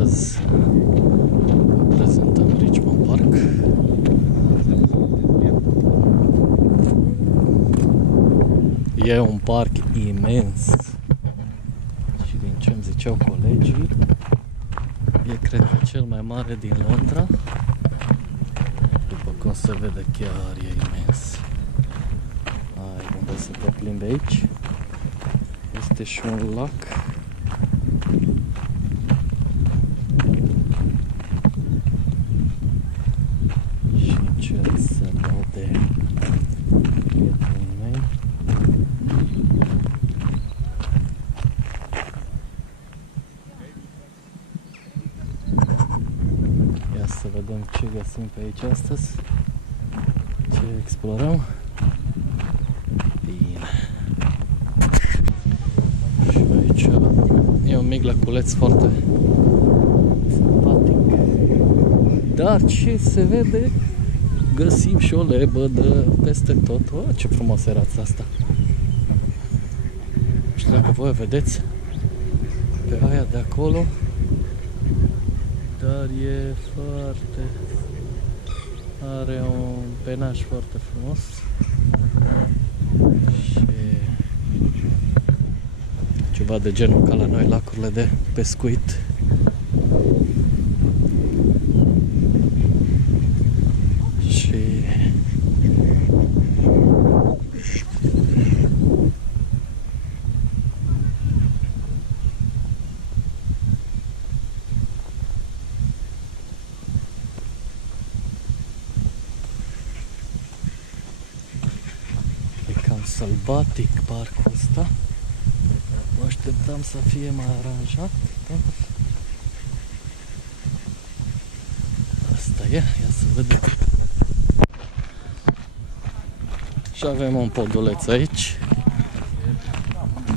Astăzi prezentăm Richmond Park. E un parc imens și din ce îmi ziceau colegii, e cred cel mai mare din Londra. După cum se vede, chiar e imens. Ai, unde să te plimbi aici? Este și un lac. Și încerc să dau de prietenii mei. Ia să vedem ce găsim pe aici astăzi. Ce explorăm. Bine. Și aici e un mic laculeț foarte simpatic. Dar ce se vede, găsim și o lebădă peste tot. Oh, ce frumos era asta. Nu știu dacă voi vedeți pe aia de acolo, dar e foarte... are un penaj foarte frumos. Și ceva de genul ca la noi lacurile de pescuit. Și e cam sălbatic parcul ăsta. Mă așteptam să fie mai aranjat. Asta e, ia să vedem. Și avem un poduleț aici.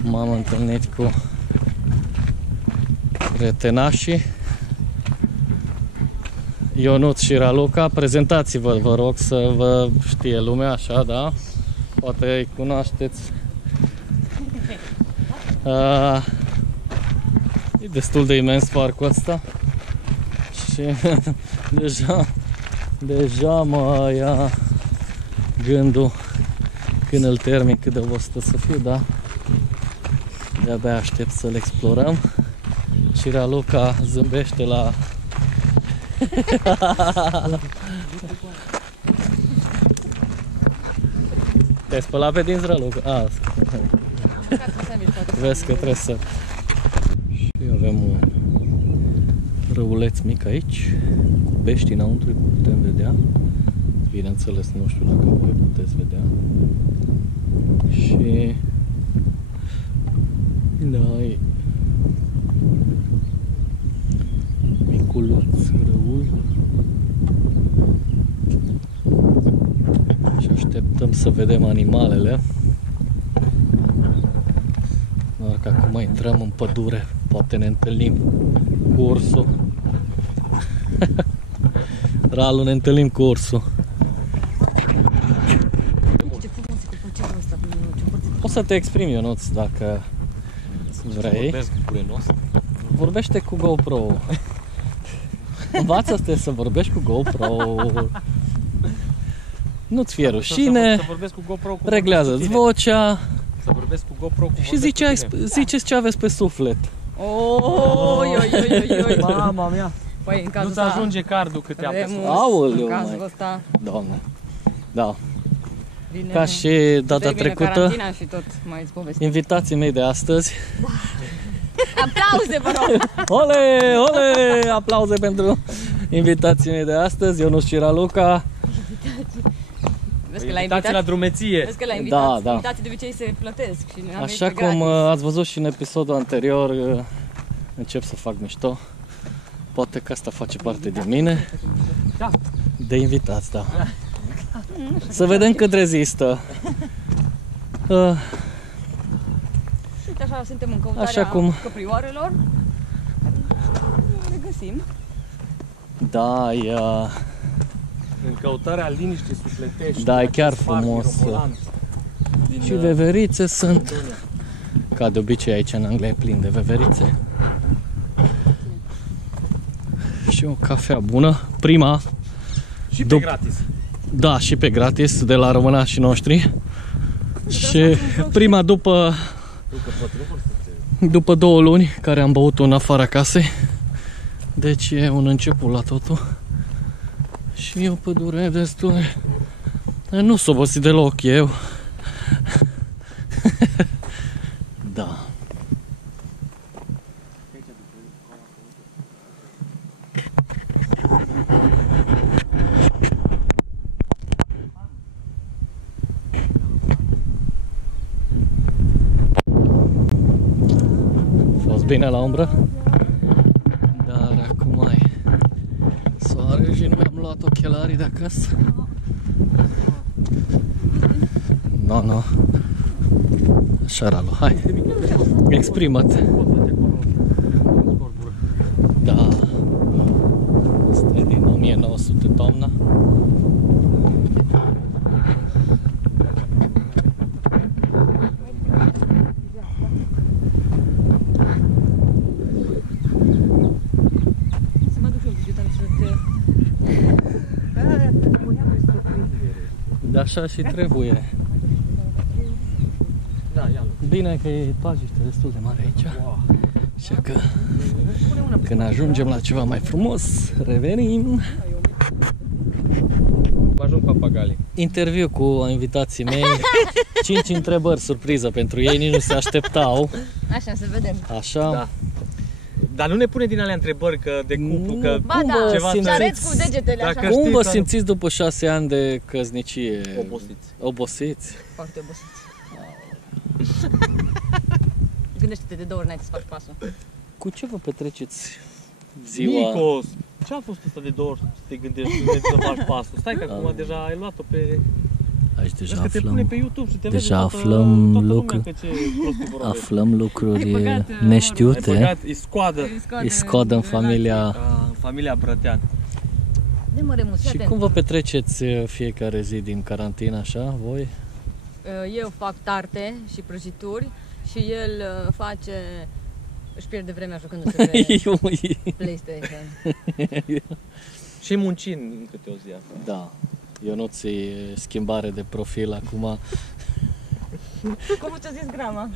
M-am întâlnit cu prietenașii Ionuț și Raluca. Prezentați-vă, vă rog, să vă știe lumea, așa, da? Poate îi cunoașteți. E destul de imens parcul ăsta și deja mă ia gândul când îl termin, cât de vostă să fiu, da? De-abia aștept să-l explorăm. Și Raluca zâmbește la... Te-ai spălat pe dinți, Raluca? Vezi că trebuie să... Și avem un râuleț mic aici, cu pești înăuntru, putem vedea. Bineînțeles, nu știu dacă voi puteți vedea. Și... da, e miculuț râul. Și așteptăm să vedem animalele. Doar că acum intrăm în pădure, poate ne întâlnim cu ursul. Ralu, ne întâlnim cu ursul. Poți să te exprimi, Ionuț, dacă vrei. Vorbește cu GoPro. Învață-te să vorbești cu GoPro. Nu-ți fie rușine. Reglează-ți vocea. Să vorbesc cu GoPro cu și ziceți ce aveți pe suflet. Oi. Mama mea. Păi, în cazul nu-ți ajunge cardul câte am pe suflet. Aoleu, în cazul ăsta. Doamne. Da. Vine, ca și data trecută, și tot mai invitații mei de astăzi. Aplauze, vă rog! Ole! Aplauze pentru invitații mei de astăzi, Ionuț și Raluca. Vezi că invitații la drumeție. Vezi că la invitații de obicei se plătesc. Și așa cum ați văzut și în episodul anterior, încep să fac mișto. Poate că asta face parte din mine. De invitați, da. Să vedem cât rezistă. Așa suntem în căutarea căprioarelor. Le găsim. Da, e... în căutarea liniștii sufletești. Da, e chiar frumos. Și veverițe sunt. Ca de obicei aici în Anglia e plin de veverițe. Și o cafea bună. Prima. Și pe gratis. Da, și pe gratis de la românașii noștri. Și prima după 2 luni care am băut-o în afara casei. Deci e un început la totul. Și e o pădure destul. Nu s-o obosit deloc eu. Da. Fost bine la umbră? Dar acum ai soare și nu mi-am luat ochelarii de acasă. No. Așa, Ralu, hai. Exprimă-te. Da. Asta e din 1900 toamna. Să mă duc și eu vizitant să Da, așa și trebuie. Da, ia-l. Bine că e pajiște destul de mare aici. Așa că când ajungem la ceva mai frumos, revenim. Ajung papagalii. Interviu cu invitații mei. 5 întrebări surpriză pentru ei, nici nu se așteptau. Așa, să vedem. Așa. Da. Dar nu ne pune din alea întrebări că de cuplu, că Ba da, ceva și să- arăți cu degetele Dacă așa. Cum vă știți, simțiți după 6 ani de căsnicie? Obosiți. Obosiți? Foarte obosiți. Gândește-te de 2 ori înainte să faci pasul. Cu ce vă petreceți ziua? Nicos, ce a fost asta de 2 ori să te gândești înainte să faci pasul? Stai că acum deja ai luat-o pe... Aici deja Dacă te pune aflăm, pe YouTube și te deja vede aflăm toată lucruri. lumea că ce prostii vorbești. aflăm lucruri Ai băgat, Ai neștiute. băgat, îi scoadă Îi scodă în familia. în familia Brătean. De mă remus, Și cum vă petreceți fiecare zi din carantină așa, voi? Eu fac tarte și prăjituri și el face... Își pierde vremea jucându-se pe PlayStation. Și muncin în câte o zi asta. Da. Eu nu ți schimbare de profil acum. Cum ți-a zis grama?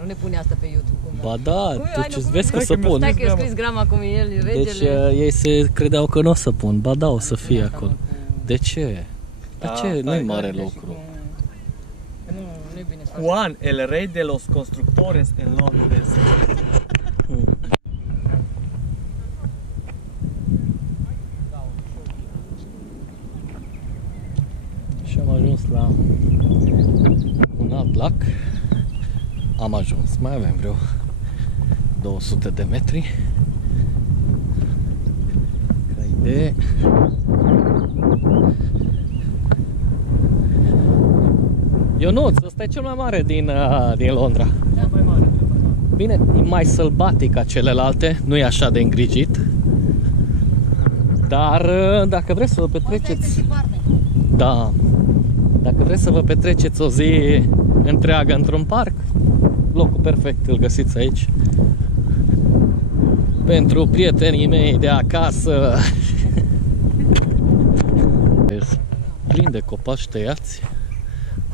Nu ne pune asta pe YouTube cumva. Ba da, Cum- tu hai, ce-ți nu, vezi că Stai să că mi-a pun. Stai că eu scris grama cum e el, regele. Deci ei se credeau că nu o să pun. Ba da, o să fie Asta, acolo. mă, De ce? De Da, ce? stai, Nu-i că mare cu- lucru. Nu e bine să faci. Juan, el rey de los constructores en Londres. Hmm. Și am ajuns la un alt lac. Am ajuns, mai avem vreo 200 de metri. Ca idee. Ionuț, ăsta e cel mai mare din Londra. Cea mai mare. Bine, e mai sălbatic ca celelalte, nu e așa de îngrijit. Dar dacă vreți să vă petreceți... Da. Dacă vreți să vă petreceți o zi întreagă într-un parc, locul perfect îl găsiți aici. Pentru prietenii mei de acasă. Plin de copaci tăiați,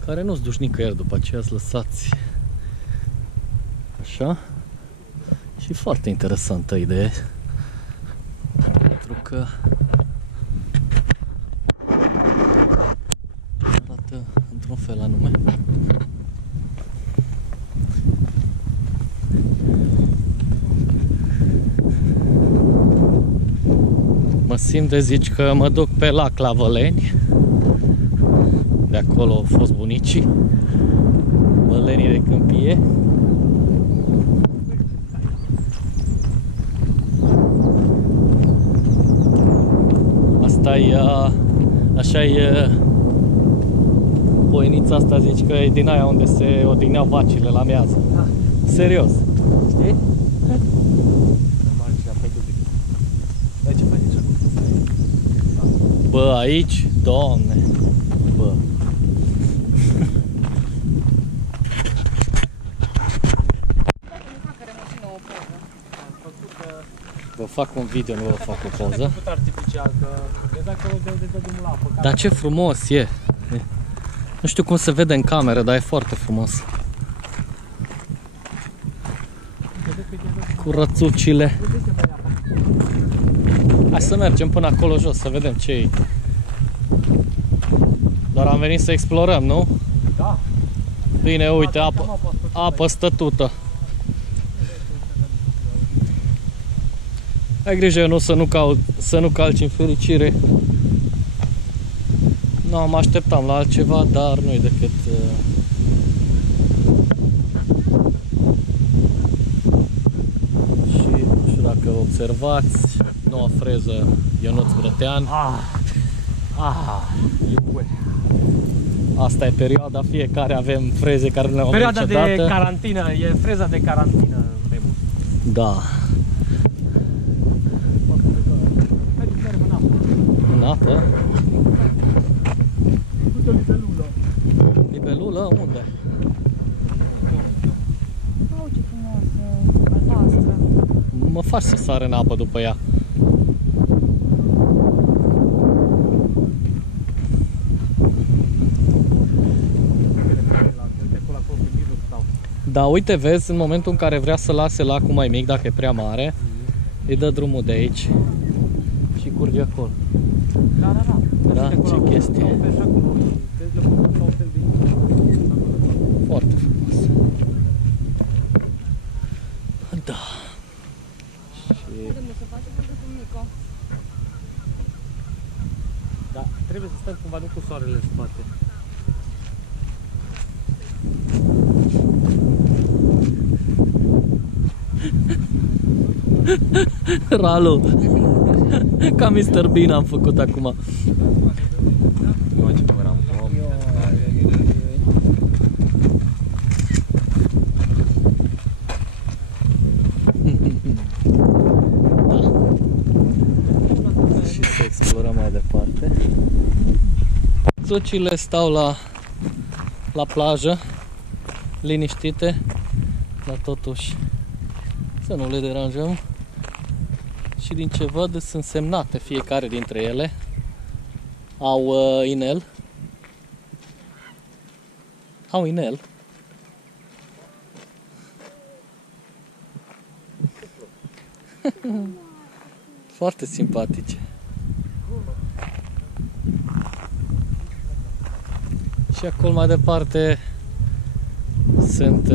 care nu-ți duci nicăieri, după aceea îți lăsați. Așa. Și foarte interesantă idee. Pentru că arată într-un fel anume. Mă simt de zici că mă duc pe lac la Văleni. De acolo au fost bunicii. Vălenii de Câmpie. Asta e, așa e poienița asta, zici că e din aia unde se odihneau vacile la miază. Da. Serios. Știi? Bă, aici, Doamne. Bă. Vă fac un video, nu vă fac o poză. făcut artificial, că vezi acolo de unde dă drumul la apă. Dar ce frumos e! Nu știu cum se vede în cameră, dar e foarte frumos. Cu rățucile. Hai să mergem până acolo jos, să vedem ce e. Doar am venit să explorăm, nu? Da. Bine, uite, apă stătută. Ai grijă nu să nu calci în fericire. Nu, mă așteptam la altceva, dar nu-i decât... Și nu știu dacă observați, noua freză Ionuț Brătean. Asta e perioada, fiecare avem freze care ne au Perioada niciodată. de carantină, e freza de carantină. Da. În apă? Uite libelulă. Libelulă? Unde? Oh, ce frumoasă, albastră. Mă faci să sar în apă după ea. Da, uite, vezi, în momentul în care vrea să lase lacul mai mic, dacă e prea mare, îi dă drumul de aici și curge acolo. Da. Da, ce chestie. Foarte frumos. Da. Și... Da, trebuie să stăm cumva nu cu soarele în spate. Ralu. Ca Mr. Bean am făcut acum. Și să explorăm mai departe. Țucile stau la plajă, liniștite, dar totuși să nu le deranjăm. Și din ce văd sunt semnate fiecare dintre ele. Au inel. Au inel. Foarte simpatice. Și acolo mai departe sunt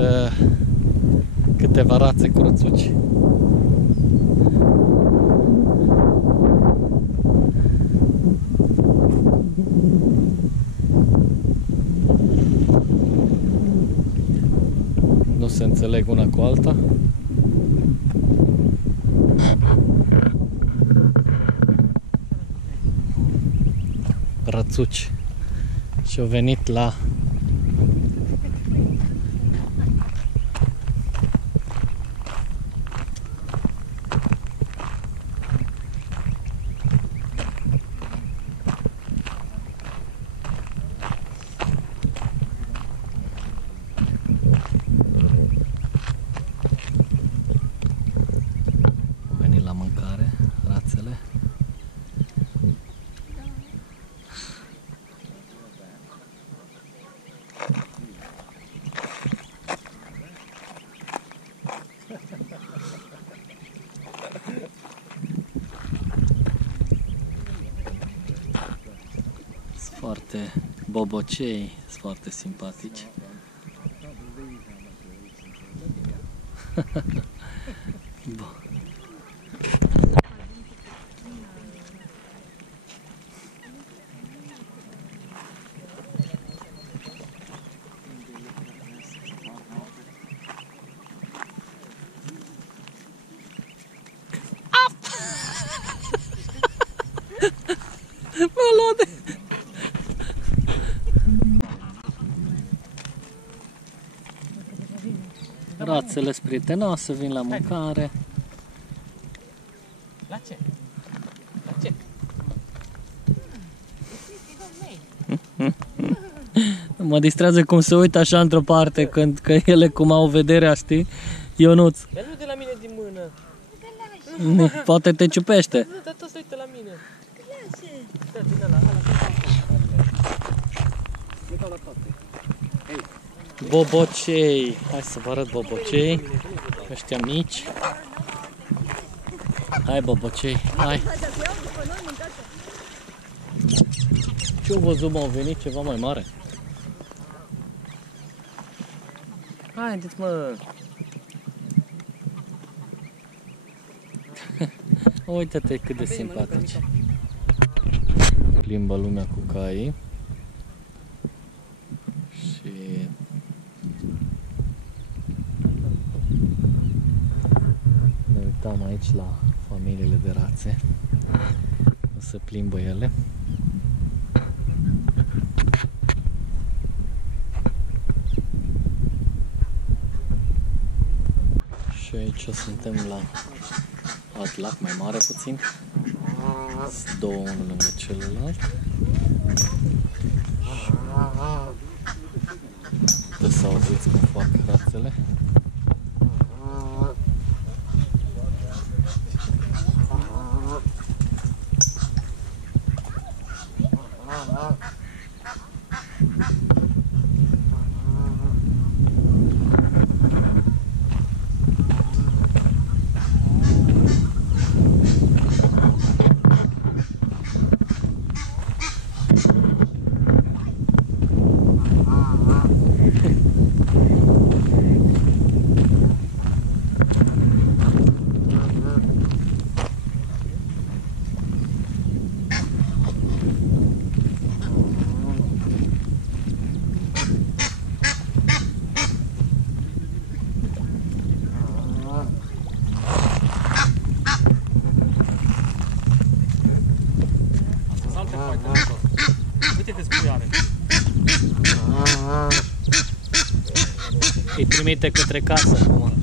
câteva rațe cu rățuci. Nu se înțeleg una cu alta. Rățuci. Și au venit la mâncare, rațele. Sunt foarte bobocei, sunt foarte simpatici. Bun. Mă luat de... Rațele sunt prietenoase, vin la mâncare. La ce? La ce? Mă distrează cum se uită așa într-o parte, că ele cum au vederea, știi? Ionuț. Ia nu de la mine din mână. Poate te ciupește. Da, tot se uită la mine. Bobocei. Hai să vă arăt bobocei. Ăștia mici. Hai bobocei, hai. Ce-au văzut, m-au venit ceva mai mare? Haideți, mă! Uite-te cât de simpatici. Plimbă lumea cu caii. Și ne uitam aici la familiile de rațe. O să plimbă ele. Și aici suntem la alt lac mai mare puțin. Sunt două unul lângă celălalt. Puteți să auziți cum fac rațele. Îi trimite către casă acum.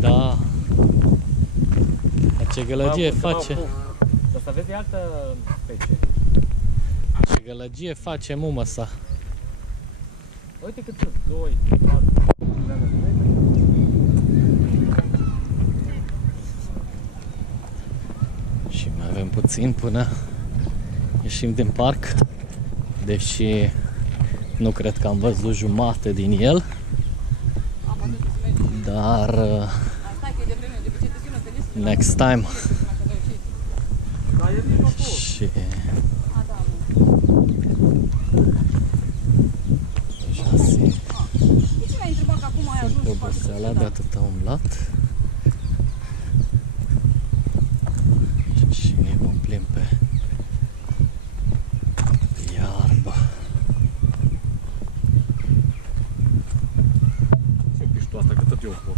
Da. Ce gălăgie face. Dar să vezi altă specie. Ce gălăgie face mumă sa. Uite cât sunt, 2, 4. Și mai avem puțin până ieșim din parc. Deși nu cred că am văzut jumate din el. Dar next time. Și deja simt oboseala de atâta umblat. Și mă plimb pe iarbă. Ce piști tu asta, că tot eu pot.